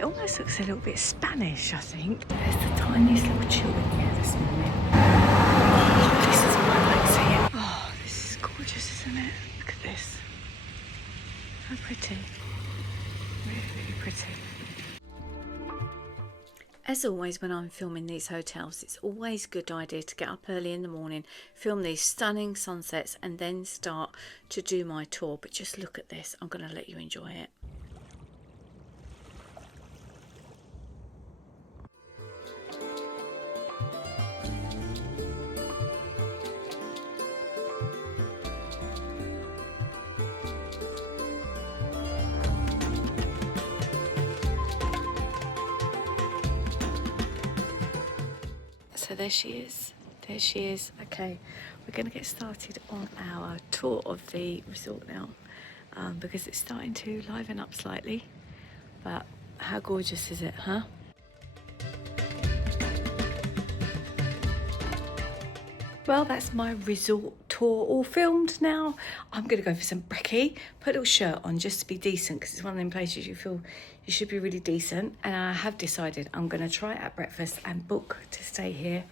It almost looks a little bit Spanish, I think. There's the tiniest little chill in here this morning. Oh, this is what I like seeing. Oh, this is gorgeous, isn't it? Look at this. How pretty. Really, really pretty. As always, when I'm filming these hotels, it's always a good idea to get up early in the morning, film these stunning sunsets, and then start to do my tour. But just look at this. I'm going to let you enjoy it. So there she is. There she is. Okay, we're going to get started on our tour of the resort now, because it's starting to liven up slightly. But how gorgeous is it, huh? Well, that's my resort tour all filmed now. I'm going to go for some brekkie, put a little shirt on just to be decent, because it's one of them places you feel you should be really decent. And I have decided I'm going to try it at breakfast and book to stay here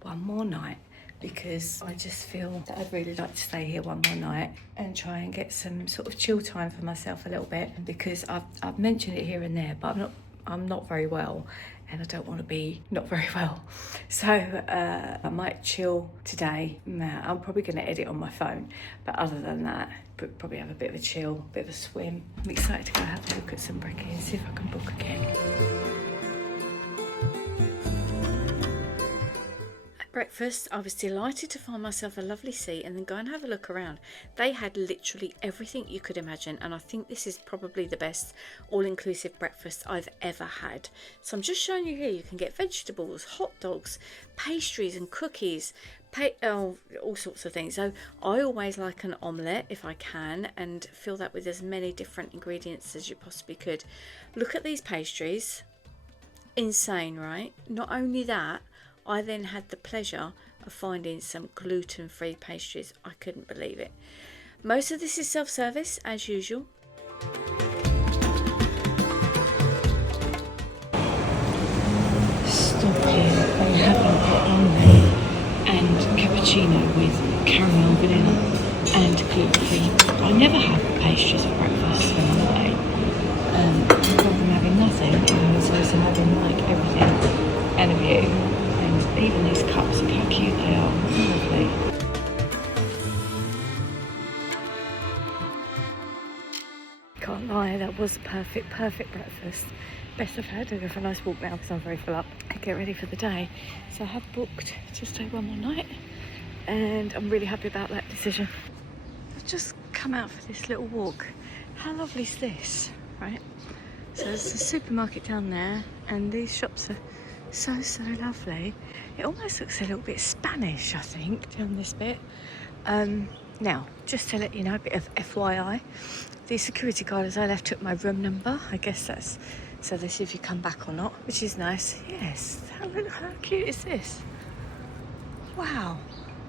one more night, because I just feel that I'd really like to stay here one more night and try and get some sort of chill time for myself a little bit, because I've mentioned it here and there, but I'm not very well, and I don't want to be not very well. So I might chill today. I'm probably going to edit on my phone, but other than that, probably have a bit of a chill, bit of a swim. I'm excited to go have a look at some brekkie and see if I can book again. Breakfast, I was delighted to find myself a lovely seat and then go and have a look around. They had literally everything you could imagine, and I think this is probably the best all-inclusive breakfast I've ever had. So I'm just showing you here, you can get vegetables, hot dogs, pastries and cookies, all sorts of things. So I always like an omelette if I can, and fill that with as many different ingredients as you possibly could. Look at these pastries. Insane, right? Not only that, I then had the pleasure of finding some gluten-free pastries. I couldn't believe it. Most of this is self-service, as usual. Stop here. They have an omelette and cappuccino with caramel vanilla and gluten-free. I never have pastries for breakfast when I'm away. I'm probably having nothing, and so I'm having like everything and a view. Even these cups, look how cute they are. Lovely. Can't lie, that was perfect breakfast. Best I've had. I'll go for a nice walk now because I'm very full up. I get ready for the day. So I have booked to stay one more night, and I'm really happy about that decision. I've just come out for this little walk. How lovely is this, right? So there's a supermarket down there, and these shops are so lovely. It almost looks a little bit Spanish, I think, down this bit. Now, just to let you know, a bit of FYI, the security guard as I left took my room number. I guess that's so they see if you come back or not, which is nice. Yes, look how cute is this? Wow.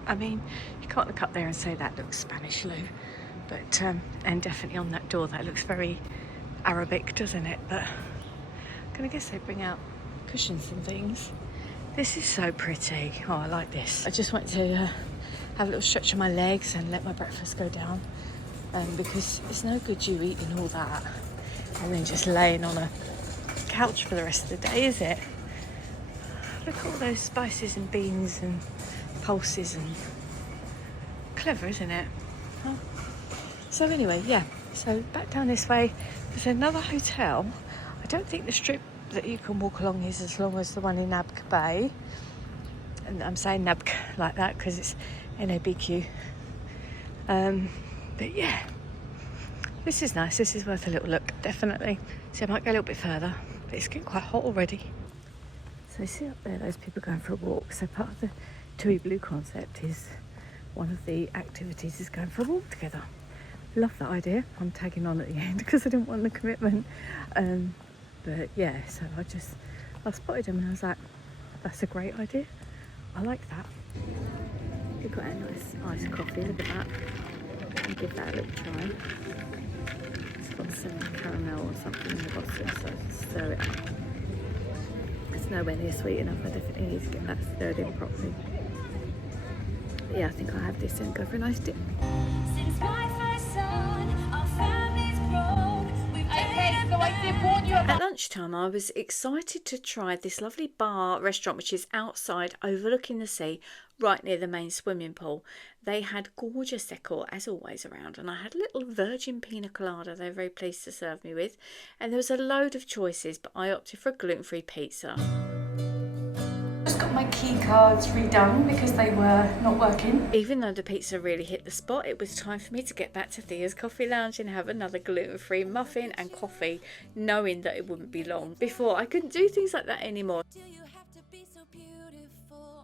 I mean, you can't look up there and say that looks Spanish, Lou, but and definitely on that door that looks very Arabic, doesn't it? But I'm gonna guess they bring out cushions and things. This is so pretty. Oh, I like this. I just went to have a little stretch of my legs and let my breakfast go down, because it's no good you eating all that and then just laying on a couch for the rest of the day, is it? Look at all those spices and beans and pulses, and clever, isn't it? Oh. So anyway, yeah, so back down this way there's another hotel. I don't think the strip that you can walk along is as long as the one in Nabk Bay, and I'm saying Nabk like that because it's NABQ, but yeah, this is nice. This is worth a little look, definitely. So I might go a little bit further, but it's getting quite hot already. So you see up there those people going for a walk. So part of the Tui Blue concept is one of the activities is going for a walk together. Love that idea. I'm tagging on at the end because I didn't want the commitment. But yeah, so I spotted him and I was like, that's a great idea. I like that. We've got a nice iced coffee, look at that. I'll give that a little try. It's got some caramel or something in the bottom, so stir it up. It's nowhere near sweet enough. I definitely need to get that stirred in properly. But yeah, I think I'll have this and go for a nice dip. Since my first son, our family's grown. Okay, so I did warn you about. At lunchtime, I was excited to try this lovely bar restaurant, which is outside overlooking the sea, right near the main swimming pool. They had gorgeous decor, as always, around, and I had a little virgin pina colada they were very pleased to serve me with. And there was a load of choices, but I opted for a gluten-free pizza. Just got my key cards redone because they were not working. Even though the pizza really hit the spot, it was time for me to get back to Thea's Coffee Lounge and have another gluten-free muffin and coffee, knowing that it wouldn't be long before I couldn't do things like that anymore.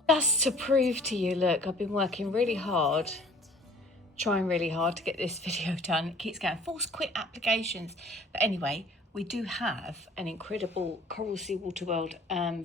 Just to prove to you, look, I've been working really hard, trying really hard to get this video done. It keeps going force quit applications. But anyway, we do have an incredible Sea Waterworld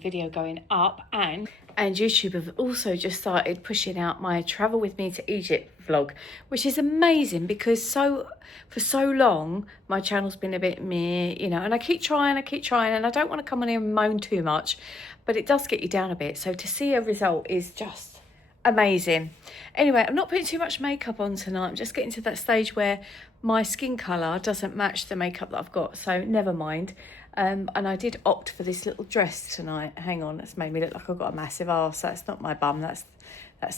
video going up, and YouTube have also just started pushing out my travel with me to Egypt vlog, which is amazing because for so long my channel's been a bit meh, you know, and I keep trying, and I don't want to come on here and moan too much, but it does get you down a bit. So to see a result is just amazing. Anyway, I'm not putting too much makeup on tonight. I'm just getting to that stage where my skin colour doesn't match the makeup that I've got, so never mind. And I did opt for this little dress tonight. Hang on, that's made me look like I've got a massive arse. That's not my bum, that's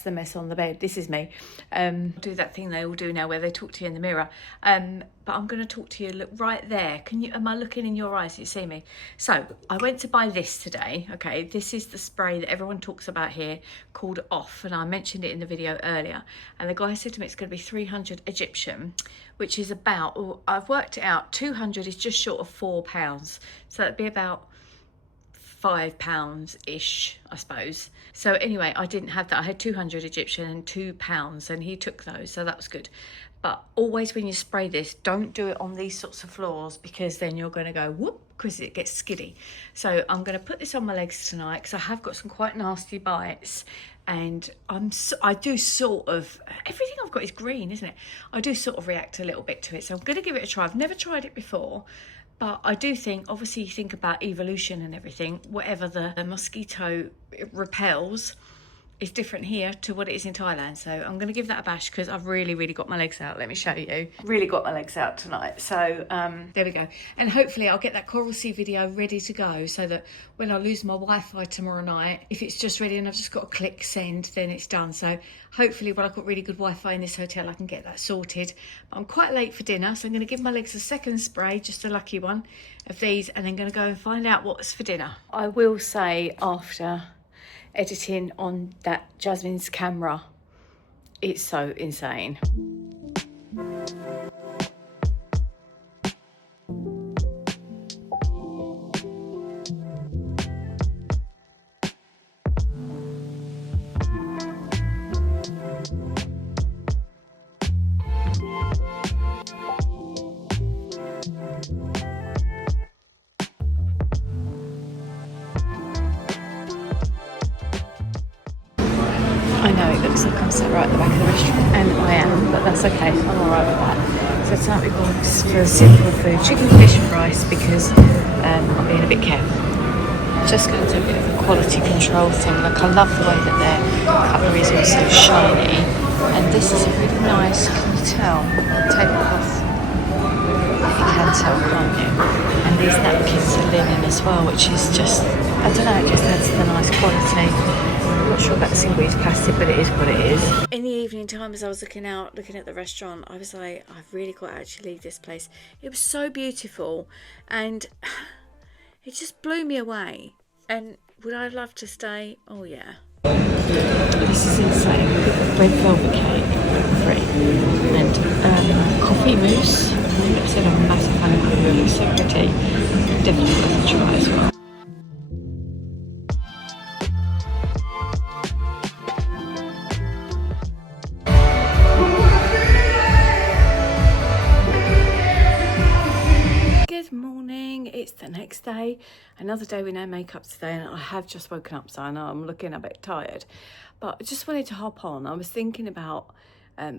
the mess on the bed. This is me. Do that thing they all do now where they talk to you in the mirror. But I'm going to talk to you, look right there. Am I looking in your eyes? You see me? So I went to buy this today. Okay, this is the spray that everyone talks about here called Off, and I mentioned it in the video earlier. And the guy said to me it's going to be 300 Egyptian, which is about, I've worked it out, 200 is just short of £4. So that'd be about £5-ish, I suppose. So anyway, I didn't have that. I had 200 Egyptian and £2, and he took those, so that was good. But always when you spray this, don't do it on these sorts of floors, because then you're going to go whoop, because it gets skiddy. So I'm going to put this on my legs tonight because I have got some quite nasty bites, and I do sort of, everything I've got is green, isn't it? I do sort of react a little bit to it, so I'm going to give it a try. I've never tried it before, but I do think, obviously you think about evolution and everything, whatever the mosquito repels is different here to what it is in Thailand. So I'm going to give that a bash because I've really got my legs out. Let me show you. Really got my legs out tonight. So there we go. And hopefully I'll get that Coral Sea video ready to go so that when I lose my Wi-Fi tomorrow night, if it's just ready and I've just got to click send, then it's done. So hopefully when I've got really good Wi-Fi in this hotel, I can get that sorted. But I'm quite late for dinner, so I'm going to give my legs a second spray, just a lucky one of these, and then going to go and find out what's for dinner. I will say, after editing on that Jasmine's camera, it's so insane. I know it looks like I'm sat right at the back of the restaurant, and I am, but that's okay, I'm alright with that. So tonight we've gone for simple food, chicken, fish and rice, because I'm being a bit careful. Just going to do a bit of a quality control thing. Like, I love the way that their cutlery is also shiny, and this is a really nice, can you tell, tablecloth? You can tell, can't you? And these napkins are linen as well, which is just, I don't know, it just adds to the nice quality. I'm not sure about the single-use plastic, but it is what it is. In the evening time, as I was looking at the restaurant, I was like, I've really got to actually leave this place. It was so beautiful, and it just blew me away. And would I love to stay? Oh yeah. This is insane. Red velvet cake, free, and coffee mousse. I've never said I'm a massive fan of coffee, but it's so pretty. Definitely worth a try as well. Good morning, it's the next day, another day with no makeup today, and I have just woken up, so I know I'm looking a bit tired, but I just wanted to hop on. I was thinking about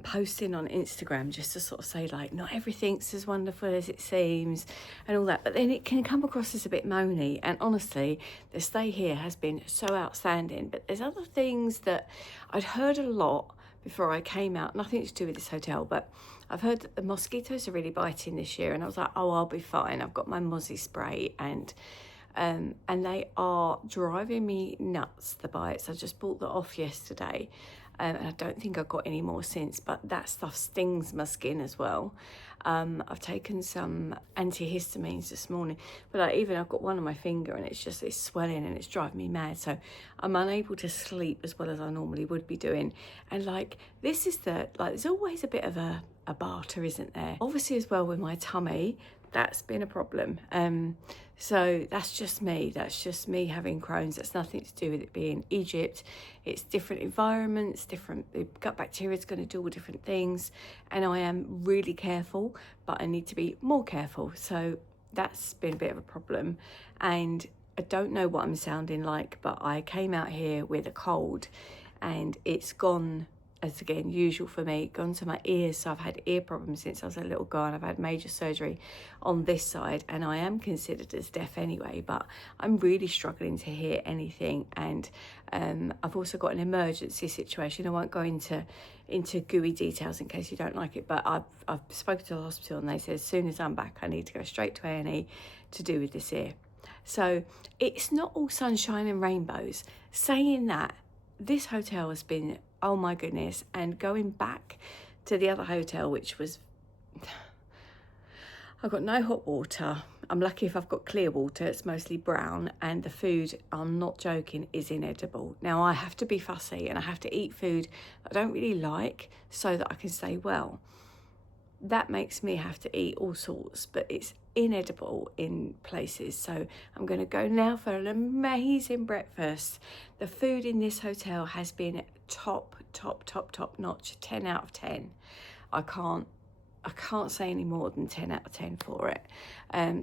posting on Instagram just to sort of say like, not everything's as wonderful as it seems and all that, but then it can come across as a bit moany. And honestly, the stay here has been so outstanding, but there's other things that I'd heard a lot before I came out, nothing to do with this hotel, but I've heard that the mosquitoes are really biting this year, and I was like, oh, I'll be fine, I've got my mozzie spray, and they are driving me nuts, the bites. I just bought that off yesterday, and I don't think I've got any more since, but that stuff stings my skin as well. I've taken some antihistamines this morning, but I've got one on my finger, and it's swelling and it's driving me mad. So I'm unable to sleep as well as I normally would be doing. And like, this is there's always a bit of a barter, isn't there? Obviously as well with my tummy, that's been a problem. So that's just me having Crohn's. That's nothing to do with it being Egypt. It's different environments, the gut bacteria is going to do all different things, and I am really careful, but I need to be more careful. So that's been a bit of a problem, and I don't know what I'm sounding like, but I came out here with a cold, and it's gone, as again usual for me, gone to my ears. So I've had ear problems since I was a little girl, and I've had major surgery on this side, and I am considered as deaf anyway, but I'm really struggling to hear anything. And I've also got an emergency situation. I won't go into gooey details in case you don't like it, but I've spoken to the hospital, and they said as soon as I'm back I need to go straight to A&E to do with this ear. So it's not all sunshine and rainbows. Saying that, this hotel has been, oh my goodness. And going back to the other hotel, which was, I've got no hot water. I'm lucky if I've got clear water. It's mostly brown, and the food, I'm not joking, is inedible. Now I have to be fussy, and I have to eat food I don't really like so that I can stay well. That makes me have to eat all sorts, but it's inedible in places. So I'm going to go now for an amazing breakfast. The food in this hotel has been top notch, 10 out of 10. I can't say any more than 10 out of 10 for it.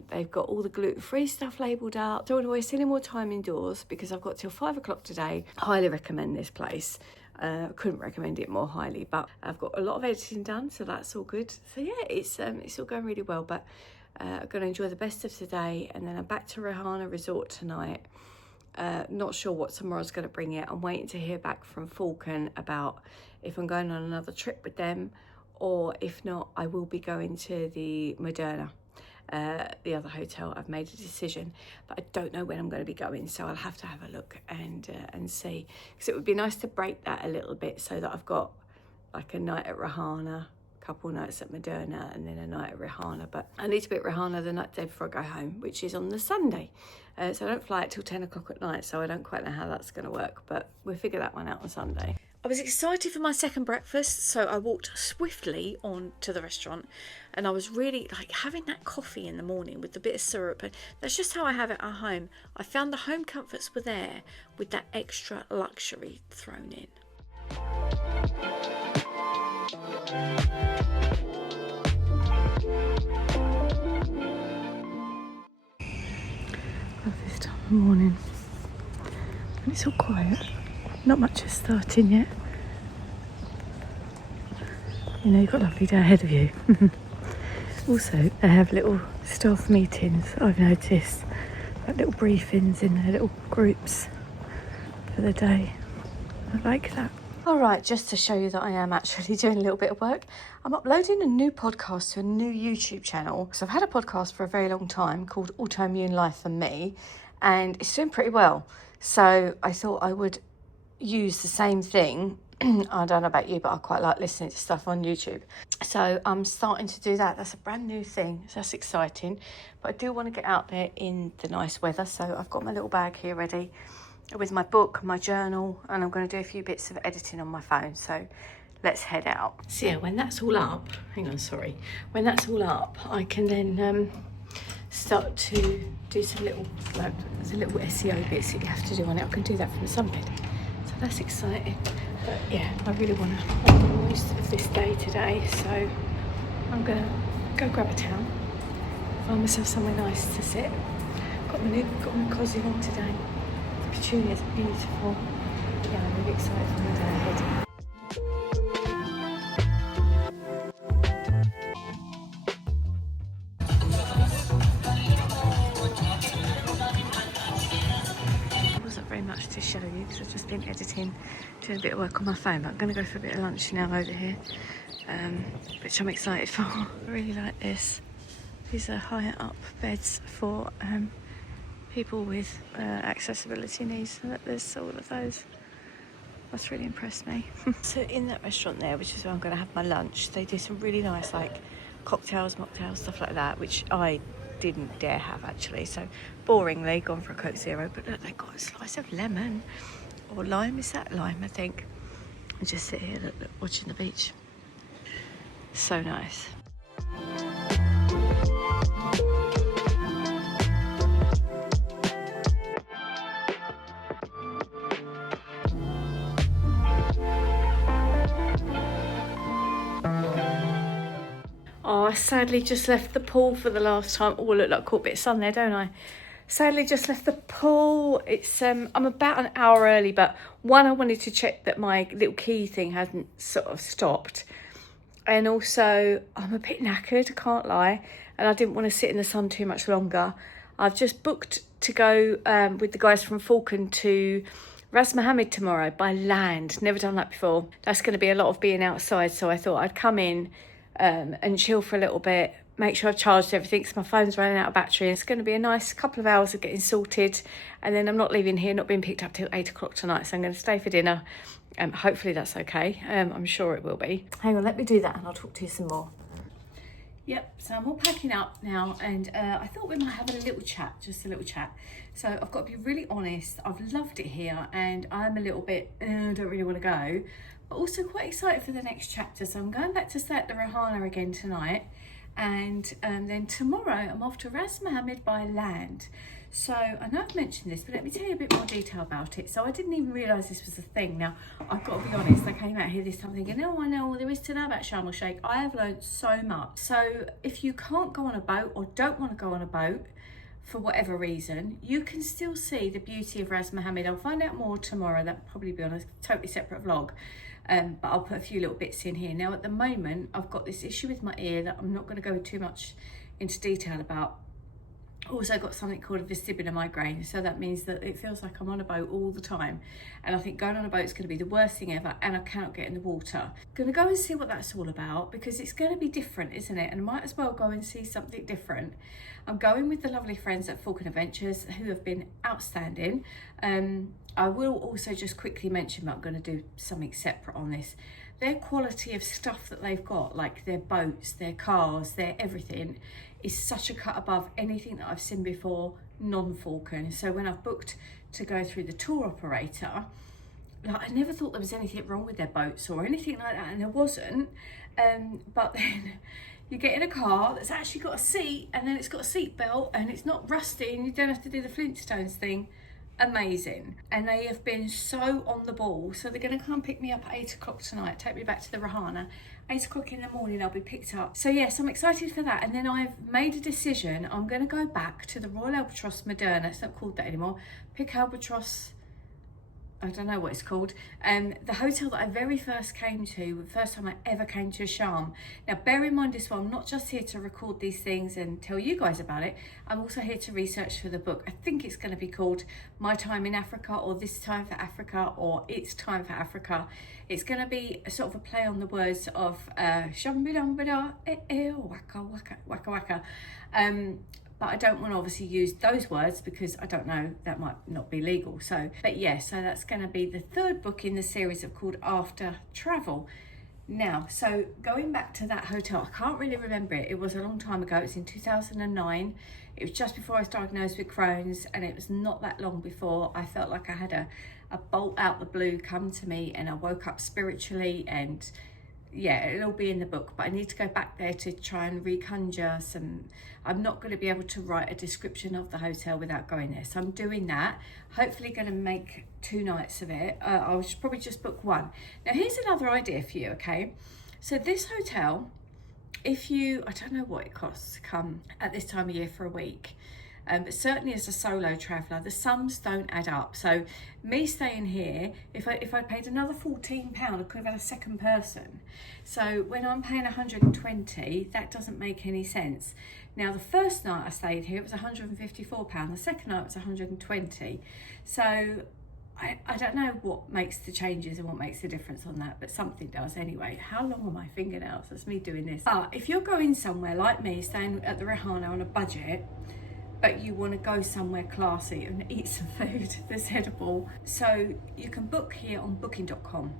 They've got all the gluten-free stuff labelled up. Don't want to waste any more time indoors because I've got till 5 o'clock today. Highly recommend this place. Couldn't recommend it more highly, but I've got a lot of editing done, so that's all good. So yeah, it's all going really well, but I'm going to enjoy the best of today, and then I'm back to Rehana Resort tonight. Not sure what tomorrow's going to bring yet. I'm waiting to hear back from Falcon about if I'm going on another trip with them, or if not, I will be going to the Moderna, the other hotel. I've made a decision, but I don't know when I'm going to be going, so I'll have to have a look and see, because it would be nice to break that a little bit so that I've got like a night at Rehana, a couple nights at Moderna, and then a night at Rehana. But I need to be at Rehana the night day before I go home, which is on the Sunday, so I don't fly it till 10 o'clock at night, so I don't quite know how that's going to work, but we'll figure that one out on Sunday. I was excited for my second breakfast, so I walked swiftly on to the restaurant, and I was really like having that coffee in the morning with a bit of syrup. And that's just how I have it at home. I found the home comforts were there with that extra luxury thrown in. Love this time of morning. And it's all quiet. Not much is starting yet. You know, you've got a lovely day ahead of you. Also, they have little staff meetings, I've noticed. Like little briefings in their little groups for the day. I like that. All right, just to show you that I am actually doing a little bit of work, I'm uploading a new podcast to a new YouTube channel. So I've had a podcast for a very long time called Autoimmune Life and Me, and it's doing pretty well. So I thought I would use the same thing. I don't know about you, but I quite like listening to stuff on YouTube. So I'm starting to do that. That's a brand new thing, so that's exciting. But I do want to get out there in the nice weather. So I've got my little bag here ready with my book, my journal, and I'm going to do a few bits of editing on my phone. So let's head out. So yeah, when that's all up, when that's all up, I can then start to do some little, there's a little SEO bits that you have to do on it. I can do that from the sunbed. So that's exciting. But yeah, I really want to make the most of this day today, so I'm going to go grab a towel, find myself somewhere nice to sit. Got my cosy on today. The petunias are beautiful. Yeah, I'm really excited for the day ahead. to show you because I've just been editing, doing a bit of work on my phone. But I'm going to go for a bit of lunch now over here, which I'm excited for. I really like this. These are higher up beds for people with accessibility needs. Look, there's all of those. That's really impressed me. So in that restaurant there, which is where I'm going to have my lunch, they do some really nice like cocktails, mocktails, stuff like that, which I didn't dare have actually. So boringly gone for a Coke Zero, but look, they've got a slice of lemon or lime. Is that lime? I think. And just sit here, look, watching the beach. So nice. Oh, I sadly just left the pool for the last time. Oh, look, like I caught a bit of sun there, don't I? Sadly just left the pool. It's I'm about an hour early, but one, I wanted to check that my little key thing hadn't sort of stopped. And also, I'm a bit knackered, I can't lie. And I didn't want to sit in the sun too much longer. I've just booked to go with the guys from Falcon to Ras Mohammed tomorrow by land. Never done that before. That's going to be a lot of being outside, so I thought I'd come in and chill for a little bit, make sure I've charged everything because my phone's running out of battery. It's going to be a nice couple of hours of getting sorted, and then I'm not leaving here, not being picked up till 8 o'clock tonight, so I'm going to stay for dinner. Hopefully that's okay. I'm sure it will be. Hang on, let me do that and I'll talk to you some more. Yep, so I'm all packing up now, and I thought we might have a little chat, just a little chat. So I've got to be really honest, I've loved it here and I'm a little bit, don't really want to go, but also quite excited for the next chapter. So I'm going back to stay at the Rehana again tonight, and then tomorrow I'm off to Ras Mohammed by land. So I know I've mentioned this, but let me tell you a bit more detail about it. So I didn't even realise this was a thing. Now, I've got to be honest, I came out here this time thinking, oh, I know all there is to know about Sharm El Sheikh. I have learned so much. So if you can't go on a boat or don't want to go on a boat for whatever reason, you can still see the beauty of Ras Mohammed. I'll find out more tomorrow. That'll probably be on a totally separate vlog. But I'll put a few little bits in here. Now, at the moment, I've got this issue with my ear that I'm not going to go too much into detail about. Also got something called a vestibular migraine, so that means that it feels like I'm on a boat all the time, and I think going on a boat is going to be the worst thing ever, and I cannot get in the water. Going to go and see what that's all about, because it's going to be different, isn't it? And I might as well go and see something different. I'm going with the lovely friends at Falcon Adventures who have been outstanding. I will also just quickly mention, but I'm going to do something separate on this. Their quality of stuff that they've got, like their boats, their cars, their everything, is such a cut above anything that I've seen before non-Falcon. So when I've booked to go through the tour operator, like, I never thought there was anything wrong with their boats or anything like that, and there wasn't. But then you get in a car that's actually got a seat, and then it's got a seat belt, and it's not rusty, and you don't have to do the Flintstones thing. Amazing. And they have been so on the ball. So they're going to come pick me up at 8 o'clock tonight, take me back to the Rehana. 8 o'clock in the morning I'll be picked up. So yes, I'm excited for that. And then I've made a decision. I'm going to go back to the Royal Albatros Moderna. It's not called that anymore. Pick Albatros, I don't know what it's called. The hotel that I very first came to, the first time I ever came to Sharm. Now bear in mind as well, I'm not just here to record these things and tell you guys about it. I'm also here to research for the book. I think it's going to be called My Time in Africa, or This Time for Africa, or It's Time for Africa. It's going to be a sort of a play on the words of shambidambida, waka waka waka waka. But I don't want to obviously use those words because I don't know, that might not be legal. So, but yeah, so that's going to be the third book in the series of called After Travel. Now, so going back to that hotel, I can't really remember it. It was a long time ago. It was in 2009. It was just before I was diagnosed with Crohn's, and it was not that long before I felt like I had a bolt out the blue come to me, and I woke up spiritually, and yeah, it'll be in the book, but I need to go back there to try and reconjure some. I'm not going to be able to write a description of the hotel without going there, so I'm doing that. Hopefully going to make 2 nights of it. I'll probably just book 1. Now here's another idea for you, okay? So this hotel, if you, I don't know what it costs to come at this time of year for a week, but certainly as a solo traveller, the sums don't add up. So me staying here, if I paid another £14, I could have had a second person. So when I'm paying 120, that doesn't make any sense. Now the first night I stayed here, it was £154. The second night was 120. So I don't know what makes the changes and what makes the difference on that, but something does anyway. How long are my fingernails? That's me doing this. But if you're going somewhere like me, staying at the Rehana on a budget, but you want to go somewhere classy and eat some food that's edible, so you can book here on booking.com.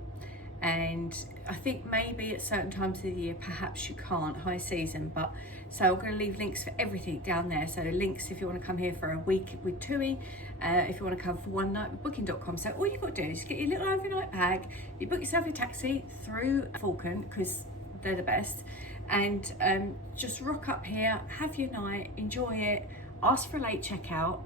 And I think maybe at certain times of the year perhaps you can't, high season, but so I'm going to leave links for everything down there. So links if you want to come here for a week with Tui, if you want to come for one night with booking.com. So all you've got to do is get your little overnight bag, you book yourself a taxi through Falcon because they're the best, and just rock up here, have your night, enjoy it, ask for a late checkout.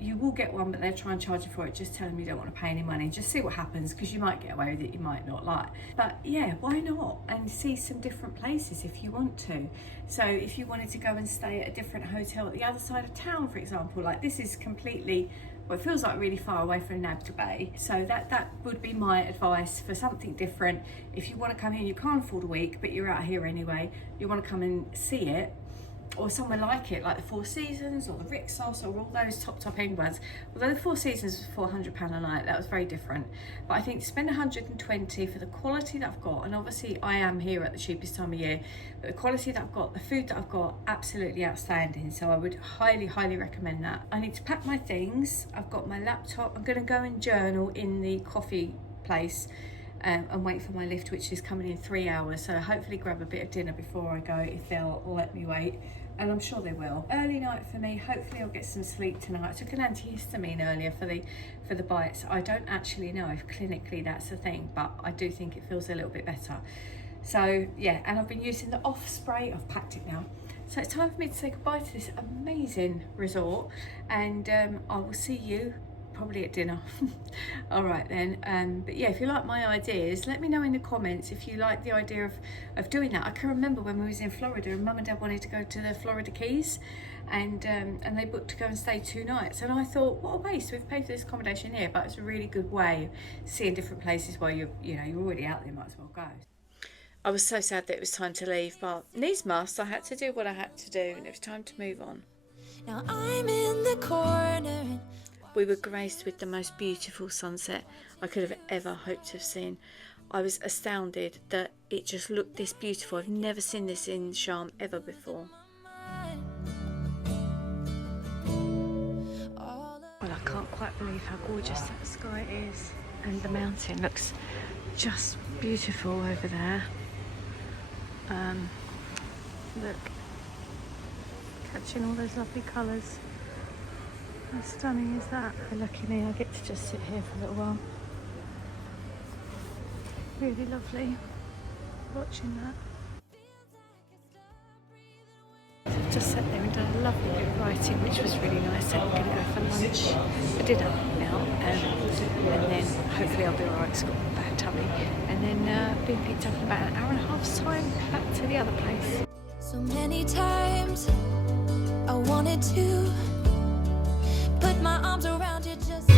You will get one, but they'll try and charge you for it. Just tell them you don't want to pay any money. Just see what happens, because you might get away with it, you might not. Like, but yeah, why not? And see some different places if you want to. So if you wanted to go and stay at a different hotel at the other side of town, for example, like this is completely, well, it feels like really far away from Nabta Bay. So that would be my advice for something different. If you want to come here, you can't afford a week, but you're out here anyway, you want to come and see it, or somewhere like it, like the Four Seasons or the Rixos or all those top end ones. Although the Four Seasons was £400 a night, that was very different. But I think to spend 120 for the quality that I've got, and obviously I am here at the cheapest time of year, but the quality that I've got, the food that I've got, absolutely outstanding. So I would highly recommend that. I need to pack my things. I've got my laptop. I'm going to go and journal in the coffee place. And wait for my lift, which is coming in 3 hours. So hopefully grab a bit of dinner before I go, if they'll let me wait. And I'm sure they will. Early night for me. Hopefully I'll get some sleep tonight. I took an antihistamine earlier for the bites. I don't actually know if clinically that's a thing, but I do think it feels a little bit better. So yeah, and I've been using the off spray. I've packed it now. So it's time for me to say goodbye to this amazing resort, and I will see you probably at dinner. All right then. But yeah, if you like my ideas, let me know in the comments if you like the idea of doing that. I can remember when we was in Florida and Mum and Dad wanted to go to the Florida Keys, and they booked to go and stay 2 nights, and I thought, what a waste, we've paid for this accommodation here. But it's a really good way of seeing different places while you're already out there, might as well go. I was so sad that it was time to leave, but needs must. I had to do what I had to do, and it was time to move on. Now I'm in the corner. We were graced with the most beautiful sunset I could have ever hoped to have seen. I was astounded that it just looked this beautiful. I've never seen this in Sharm ever before. Well, I can't quite believe how gorgeous that sky is. And the mountain looks just beautiful over there. Look, catching all those lovely colours. How stunning is that? Lucky me, I get to just sit here for a little while. Really lovely watching that. So just sat there and done a lovely bit of writing, which was really nice. So I'm going to go for lunch, for dinner now, and then hopefully I'll be alright. It's got a bad tummy, and then being picked up in about an hour and a half's time back to the other place. So many times I wanted to put my arms around you, just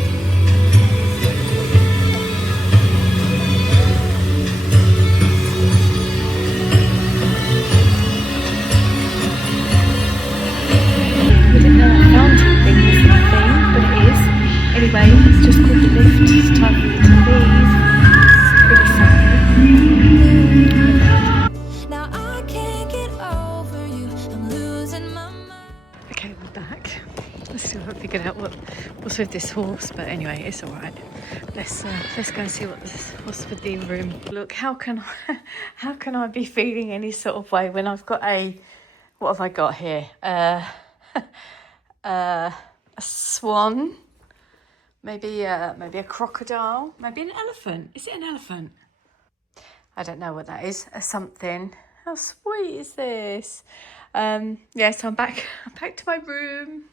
Anyway, it's just called the lift. It's time for me to leave. It's really sad. now I can't get over you. I'm losing my mind. Okay, we're back. I still haven't figured out what's with this horse, but anyway, it's all right. Let's go and see what's with the room. Look, how can I be feeling any sort of way when I've got what have I got here? A swan. Maybe a crocodile, maybe an elephant. Is it an elephant? I don't know what that is. Something. How sweet is this? Yeah, so I'm back to my room.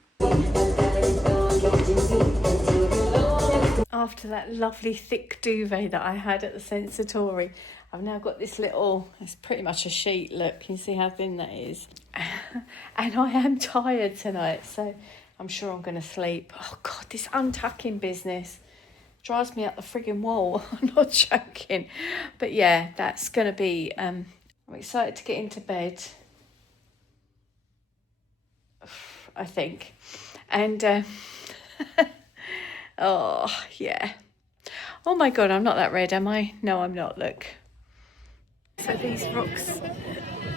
After that lovely thick duvet that I had at the Sensatori, I've now got this little, it's pretty much a sheet, look, you can see how thin that is. And I am tired tonight, so I'm sure I'm going to sleep. Oh God, this untucking business drives me up the frigging wall. I'm not joking. But yeah, that's going to be, I'm excited to get into bed, I think. And Oh, yeah. Oh my God, I'm not that red, am I? No, I'm not, look. So these rocks,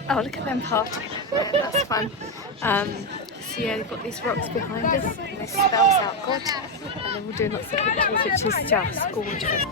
oh, look at them partying. Yeah, that's fun. So yeah, they've got these rocks behind us, and this spells out God, and then we're doing lots of pictures, which is just gorgeous.